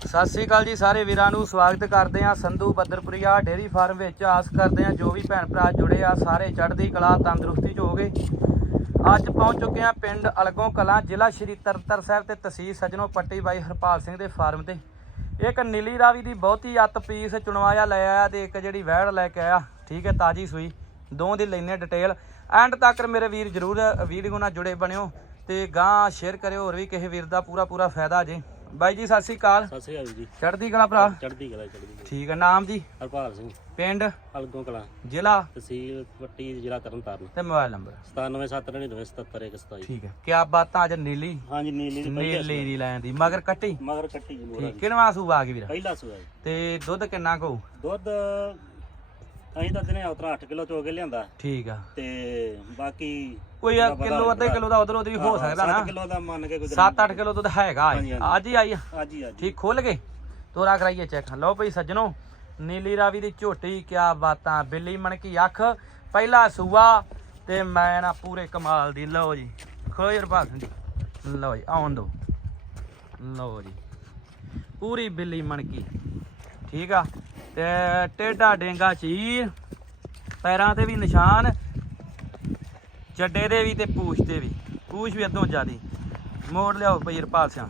ਸਤਿ ਸ੍ਰੀ ਅਕਾਲ ਜੀ ਸਾਰੇ ਵੀਰਾਂ ਨੂੰ, ਸਵਾਗਤ ਕਰਦੇ ਆ ਸੰਧੂ ਬੱਦਰਪੁਰੀਆ ਡੇਰੀ ਫਾਰਮ ਵਿੱਚ। ਆਸ ਕਰਦੇ ਆ ਜੋ ਵੀ ਭੈਣ ਭਰਾ ਜੁੜੇ ਆ, ਸਾਰੇ ਚੜ੍ਹਦੀ ਕਲਾ, ਤੰਦਰੁਸਤੀ ਚ ਹੋਗੇ ਅੱਜ ਪਹੁੰਚ ਚੁੱਕੇ ਆ ਪਿੰਡ ਅਲਗੋਂ ਕਲਾਂ, ਜ਼ਿਲ੍ਹਾ ਸ਼੍ਰੀ ਤਰਨਤਾਰਨ ਸਾਹਿਬ ਤੇ ਤਹਿਸੀਲ ਸਜਣੋ ਪੱਟੀ ਬਾਈ ਹਰਪਾਲ ਸਿੰਘ ਦੇ ਫਾਰਮ ਤੇ। ਇੱਕ ਨੀਲੀ ਰਾਵੀ ਦੀ ਬਹੁਤੀ ਅੱਤ ਪੀਸ ਚੁਣਵਾਇਆ, ਲੈ ਆਇਆ ਤੇ ਇੱਕ ਜਿਹੜੀ ਵਹਿੜ ਲੈ ਕੇ ਆਇਆ। ਠੀਕ ਹੈ, ਤਾਜੀ ਸੂਈ। ਦੋ ਦੀ ਲੈਨੇ ਡਿਟੇਲ। ਐਂਡ ਤੱਕ ਮੇਰੇ ਵੀਰ ਜਰੂਰ ਵੀਡੀਓ ਨਾਲ ਜੁੜੇ ਬਣਿਓ ਤੇ ਗਾਂ ਸ਼ੇਅਰ ਕਰਿਓ, ਹੋਰ ਵੀ ਕਿਸੇ ਵੀਰ ਦਾ ਪੂਰਾ ਪੂਰਾ ਫਾਇਦਾ ਜੇ। ਬਾਈ ਜੀ ਸਤਿ ਸ੍ਰੀ ਅਕਾਲ। ਸਤਿ ਸ੍ਰੀ ਅਕਾਲ ਜੀ। ਚੜ੍ਹਦੀ ਕਲਾ ਭਰਾ? ਚੜ੍ਹਦੀ ਕਲਾ ਚੜ੍ਹਦੀ ਕਲਾ। ਠੀਕ ਹੈ ਨਾਮ ਜੀ? ਹਰਪਾਲ ਸਿੰਘ। ਪਿੰਡ? ਅਲਗੋਂ ਕਲਾ। ਜ਼ਿਲ੍ਹਾ? ਤਹਿਸੀਲ ਪੱਟੀ ਜ਼ਿਲ੍ਹਾ ਤਰਨਤਾਰਨ। ਤੇ ਮੋਬਾਈਲ ਨੰਬਰ। 9779977171 ਠੀਕ ਹੈ ਕੀ ਬਾਤਾਂ ਅੱਜ ਨੀਲੀ? ਹਾਂਜੀ ਨੀਲੀ ਦੀ ਪਹਿਲੀ ਨੀਲੀ ਦੀ ਲੈਣ ਦੀ। ਮਗਰ ਕੱਟੀ? ਮਗਰ ਕੱਟੀ ਜੀ ਮੋਰਾ ਠੀਕ ਕਿਨਵਾ ਸੂ ਆ ਗਈ ਵੀਰ? ਪਹਿਲਾ ਸੂਆ ਤੇ ਦੁੱਧ ਕਿੰਨਾ ਕੋ ਦੁੱਧ ਅਸੀਂ ਤਾਂ ਦਿਨੇ ਉਤਰਾ 8 ਕਿਲੋ ਚੋ ਕੇ ਲਿਆਂਦਾ। ਠੀਕ ਆ। ਤੇ ਬਾਕੀ ਕੋਈ ਕਿਲੋ ਅੱਧੇ ਕਿਲੋ ਦਾ ਉਧਰ ਉਧਰ ਹੋ ਸਕਦਾ ਨਾ। 7 ਕਿਲੋ ਦਾ ਮੰਨ ਕੇ ਕੋਈ 7-8 ਕਿਲੋ ਦੁੱਧ ਹੈਗਾ ਹਾਂਜੀ, ਹੈ। ਹਾਂਜੀ। ਅੱਜ ਹੀ ਆਈ ਆ। ਅੱਜ ਹੀ ਅੱਜ ਠੀਕ ਖੋਲ ਕੇ। ਤੋਰਾ ਕਰਾਈਏ ਚੈੱਕ। ਲਓ ਭਈ ਸੱਜਣੋ ਨੀਲੀ ਰਾਵੀ ਦੀ ਝੋਟੀ ਕਿਆ ਬਾਤਾਂ ਬਿੱਲੀ ਮਣਕੀ ਅੱਖ ਪਹਿਲਾ ਸੂਆ ਤੇ ਮੈਂ ਨਾ ਪੂਰੇ ਕਮਾਲ ਦੀ। ਲਓ ਜੀ ਖੋਲੋ ਯਾਰ ਬਾਤ ਲਓ ਜੀ ਆਉਣ ਦੋ। ਲਓ ਜੀ ਪੂਰੀ ਬਿੱਲੀ ਮਣਕੀ। ਠੀਕ ਆ। ਤੇ ਟੇਡਾ ਡੇਂਗਾ ਚੀਰ ਪੈਰਾਂ ਤੇ ਵੀ ਨਿਸ਼ਾਨ ਚੱਡੇ ਦੇ ਵੀ ਤੇ ਪੂਛ ਤੇ ਵੀ। ਪੂਛ ਵੀ ਅੱਧੋਂ ਜ਼ਿਆਦੀ। ਮੋੜ ਲਿਆਓ ਭਈ ਰਪਾਲ ਸਿਆ।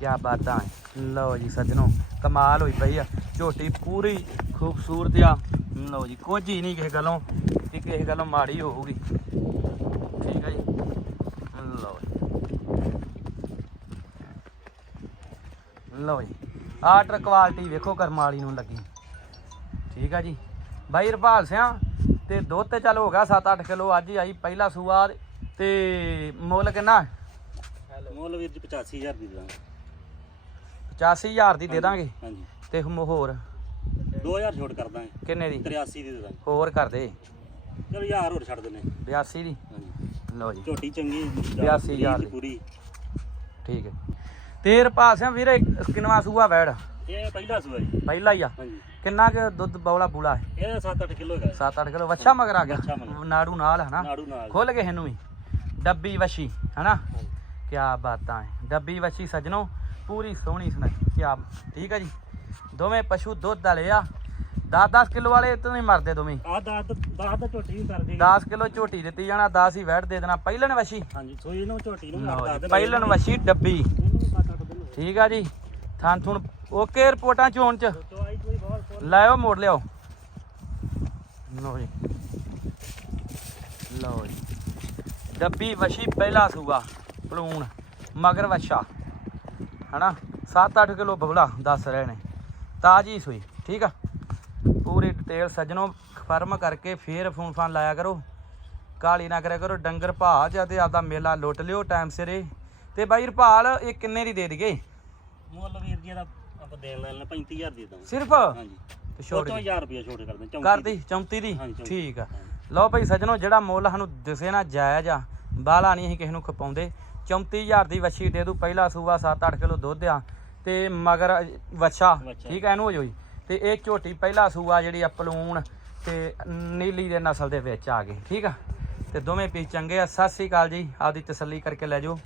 ਕਿਆ ਬਾਤਾਂ ਲਓ ਜੀ ਸੱਜਣੋ, ਕਮਾਲ ਹੋਈ ਪਈ ਆ। ਝੋਟੀ ਪੂਰੀ ਖੂਬਸੂਰਤ ਆ। ਲਓ ਜੀ, ਕੁਝ ਹੀ ਨਹੀਂ ਕਿਸੇ ਗੱਲੋਂ, ਕਿ ਕਿਸੇ ਗੱਲੋਂ ਮਾੜੀ ਹੋਊਗੀ। ਠੀਕ ਆ ਜੀ। ਲਓ ਜੀ। ਲਓ ਜੀ। ਆਰਡਰ ਕੁਆਲਿਟੀ ਵੇਖੋ ਕਰਮ ਵਾਲੀ ਨੂੰ ਲੱਗੀ। ਠੀਕ ਆ ਜੀ। ਬਾਈ ਰਪਾਲ ਸਿਆ ਤੇ ਦੁੱਧ ਤੇ ਚੱਲ ਹੋ ਗਿਆ 7-8 ਕਿਲੋ ਅੱਜ ਹੀ ਆਈ ਪਹਿਲਾ ਸੂਆ ਤੇ ਮੁੱਲ ਕਿੰਨਾ? ਮੁੱਲ ਵੀਰ ਜੀ 85000 ਦੀ ਦਾਂਗੇ 85000 ਦੀ ਦੇ ਦਾਂਗੇ? ਹਾਂਜੀ। ਤੇ ਹੋਰ? 2000 ਛੋਟ ਕਰ ਦਾਂਗੇ। ਕਿੰਨੇ ਦੀ? 83 ਦੀ ਦੇ ਦਾਂਗੇ। ਹੋਰ ਕਰ ਦੇ। ਚਲੋ ਯਾਰ ਹੋਰ ਛੱਡ ਦਿੰਨੇ 82 ਦੀ? ਹਾਂਜੀ। ਲਓ ਜੀ। ਝੋਟੀ ਚੰਗੀ। 82,000 ਦੀ। ਪੂਰੀ। ਠੀਕ ਹੈ। ਤੇਰ ਪਾਸਿਆ ਵੀਰੇ ਕਿੰਨਵਾ ਸੂਆ ਵੈੜ ਇਹ ਪਹਿਲਾ ਸੂਆ ਜੀ। ਪਹਿਲਾ ਹੀ ਆ। ਹਾਂਜੀ। ਕਿੰਨਾ ਕੁ ਦੁੱਧ ਬੌਲਾ ਬੂਲਾ ਹੈ? ਇਹ 7-8 ਕਿਲੋ ਹੈਗਾ। 7-8 ਕਿਲੋ ਵੱਛਾ ਮਗਰ ਆ ਗਿਆ। ਨਾੜੂ ਨਾਲ ਹਨਾ? ਨਾੜੂ ਨਾਲ। ਖੁੱਲ ਗਏ ਇਹਨੂੰ ਵੀ। ਡੱਬੀ ਵੱਛੀ ਹਨਾ। ਕਿਆ ਬਾਤਾਂ ਹੈ ਡੱਬੀ ਵੱਛੀ ਸੱਜਣੋ ਪੂਰੀ ਸੋਹਣੀ ਸੁਣਾਈ। ਕਿਆ ਠੀਕ ਹੈ ਜੀ? ਦੋਵੇਂ ਪਸ਼ੂ ਦੁੱਧ ਵਾਲੇ ਆ। 10-10 ਕਿਲੋ ਵਾਲੇ ਤੋਂ ਨਹੀਂ ਮਰਦੇ ਦੋਵੇਂ। ਤਾਂ ਝੋਟੀ ਦੇਗੀ 10 ਕਿਲੋ ਝੋਟੀ ਦਿੱਤੀ ਜਾਣਾ 10 ਹੀ ਵੈੜ ਦੇ ਦੇਣਾ। ਪਹਿਲਣ ਵੱਛੀ। ਹਾਂਜੀ ਸੋਈ ਨੂੰ ਝੋਟੀ ਨੂੰ ਦੇ ਪਹਿਲਣ ਵੱਛੀ ਡੱਬੀ। ਠੀਕ ਆ ਜੀ। ਥਾਂ ਥੁਣ ਓਕੇ ਰਿਪੋਰਟਾਂ ਚੋਣ ਚ। ਚਵਾਈ ਲਾਇਓ ਮੋੜ ਲਿਆਓ। ਲਓ ਜੀ। ਲਓ ਜੀ। ਡੱਬੀ ਵਸ਼ੀ ਪਹਿਲਾ ਸੂਆ, ਪਲੂਣ, ਮਗਰ ਵਛਾ। ਹਨਾ? 7-8 ਕਿਲੋ ਬਬਲਾ ਦੱਸ ਰਹੇ ਨੇ। ਤਾਜੀ ਸੂਈ, ਠੀਕ ਆ? ਪੂਰੀ ਡਿਟੇਲ ਸੱਜਣੋ, ਫਰਮ ਕਰਕੇ ਫੇਰ ਫੋਨ ਫਾਨ ਲਾਇਆ ਕਰੋ। ਕਾਲੀ ਨਾ ਕਰਿਆ ਕਰੋ, ਡੰਗਰ ਭਾਅ ਜਾਂ ਤੇ ਆਪਦਾ ਮੇਲਾ ਲੁੱਟ ਲਿਓ ਟਾਈਮ ਸਿਰੇ। ਤੇ ਬਾਈ ਰਪਾਲ ਇਹ ਕਿੰਨੇ ਦੀ ਦੇ ਦਈਏ? ਮੁੱਲ ਵੀਰ ਜੀ ਦਾ ਆਪਾਂ ਦੇਣ ਲੈਣਾ 35000 ਦੀ ਦਾਂਗੇ। ਸਿਰਫ? ਹਾਂਜੀ। ਤੇ ਛੋਟ ਛੋੜ 1000 ਰੁਪਏ ਛੋਟ ਕਰ ਦੇ ਕਰਦੀ 34 ਦੀ? ਹਾਂਜੀ, 34 ਠੀਕ ਆ। ਲਓ ਭਾਈ ਸੱਜਣੋ ਜਿਹੜਾ ਮੁੱਲ ਸਾਨੂੰ ਦਿਸੇ ਨਾ ਜਾਇਜ਼ ਆ ਬਾਲਾ ਨਹੀਂ ਅਸੀਂ ਕਿਸੇ ਨੂੰ ਖਪਾਉਂਦੇ। 34000 ਦੀ ਵੱਛੀ ਦੇ ਦੂ ਪਹਿਲਾ ਸੂਆ 7-8 ਕਿਲੋ ਦੁੱਧ ਆ ਤੇ ਮਗਰ ਵੱਛਾ। ਠੀਕ ਆ ਇਹਨੂੰ ਹੋ ਜਾਈ ਤੇ ਇਹ ਝੋਟੀ ਪਹਿਲਾ ਸੂਆ ਜਿਹੜੀ ਆ ਪਲੂਣ ਤੇ ਨੀਲੀ ਦੇ ਨਸਲ ਦੇ ਵਿੱਚ ਆ ਗਏ ਠੀਕ ਆ। ਤੇ ਦੋਵੇਂ ਪੀਸ ਚੰਗੇ ਆ। ਸਤਿ ਸ੍ਰੀ ਅਕਾਲ ਜੀ ਆਪਦੀ ਤਸੱਲੀ ਕਰਕੇ ਲੈ ਜਾਓ।